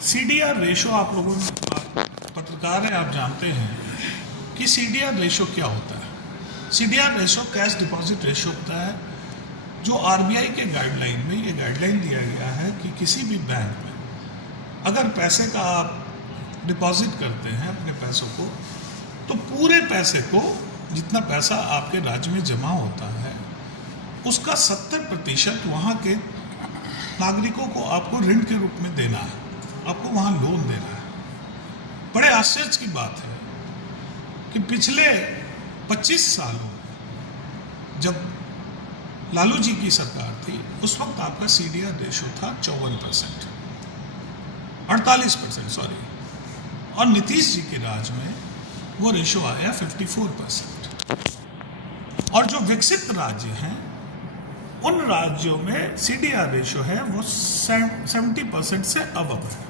CDR ratio आप लोगों पत्रकार हैं, आप जानते हैं कि सीडीआर रेशो क्या होता है। CDR ratio cash deposit ratio होता है, जो आरबीआई के गाइडलाइन में ये गाइडलाइन दिया गया है कि किसी भी बैंक में अगर पैसे का आप डिपॉजिट करते हैं अपने पैसों को, तो पूरे पैसे को, जितना पैसा आपके राज्य में जमा होता है, उसका 70% वहाँ के नागरिकों को आपको ऋण के रूप में देना है, आपको वहाँ लोन देना है। बड़े आश्चर्य की बात है कि पिछले 25 सालों में जब लालू जी की सरकार थी, उस वक्त आपका सीडीआर रेशो था 48% सॉरी, और नीतीश जी के राज में वो रेशो आया 54%। और जो विकसित राज्य हैं, उन राज्यों में सीडीआर रेशो है वो 70% से अबव है।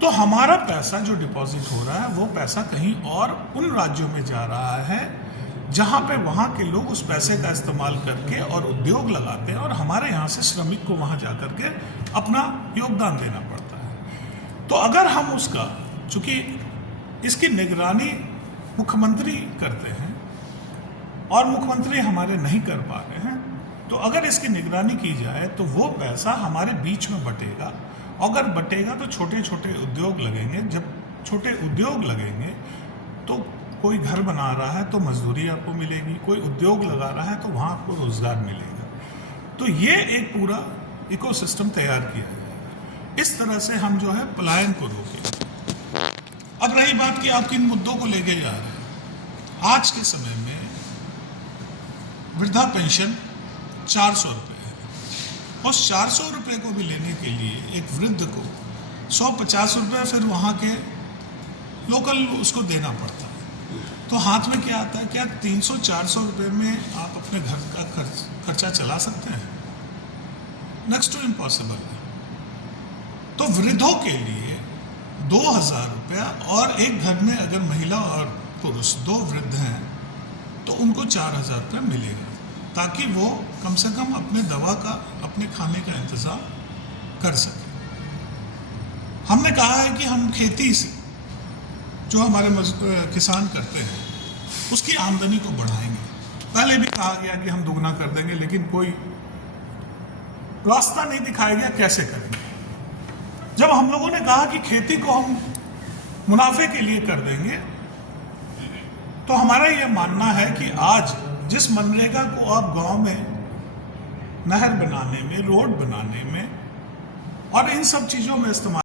तो हमारा पैसा जो डिपॉजिट हो रहा है, वो पैसा कहीं और उन राज्यों में जा रहा है जहां पे वहां के लोग उस पैसे का इस्तेमाल करके और उद्योग लगाते हैं, और हमारे यहाँ से श्रमिक को वहां जा करके अपना योगदान देना पड़ता है। तो अगर हम उसका, चूंकि इसकी निगरानी मुख्यमंत्री करते हैं और मुख्यमंत्री हमारे नहीं कर पा रहे हैं, तो अगर इसकी निगरानी की जाए तो वो पैसा हमारे बीच में बटेगा। अगर बटेगा तो छोटे छोटे उद्योग लगेंगे। जब छोटे उद्योग लगेंगे तो कोई घर बना रहा है तो मजदूरी आपको मिलेगी, कोई उद्योग लगा रहा है तो वहाँ आपको रोजगार मिलेगा। तो ये एक पूरा इकोसिस्टम तैयार किया जाएगा। इस तरह से हम जो है पलायन को रोकेंगे। अब रही बात कि आप किन मुद्दों को लेके जा रहे हैं। आज के समय में वृद्धा पेंशन 400 रुपये है। उस 400 रुपये को भी लेने के लिए एक वृद्ध को 150 रुपये फिर वहाँ के लोकल उसको देना पड़ता है। तो हाथ में क्या आता है? क्या 300-400 रुपये में आप अपने घर का खर्चा चला सकते हैं? नेक्स्ट टू इम्पॉसिबल है। तो वृद्धों के लिए 2000 रुपया, और एक घर में अगर महिला और पुरुष 2 वृद्ध हैं तो उनको 4000 रुपये मिलेगा, ताकि वो कम से कम अपने दवा का, अपने खाने का इंतज़ाम कर सके। हमने कहा है कि हम खेती से, जो हमारे किसान करते हैं, उसकी आमदनी को बढ़ाएंगे। पहले भी कहा गया कि हम दुगना कर देंगे, लेकिन कोई रास्ता नहीं दिखाया गया कैसे करेंगे। जब हम लोगों ने कहा कि खेती को हम मुनाफे के लिए कर देंगे, तो हमारा ये मानना है कि आज जिस मनरेगा को आप गांव में नहर बनाने में, रोड बनाने में और इन सब चीज़ों में इस्तेमाल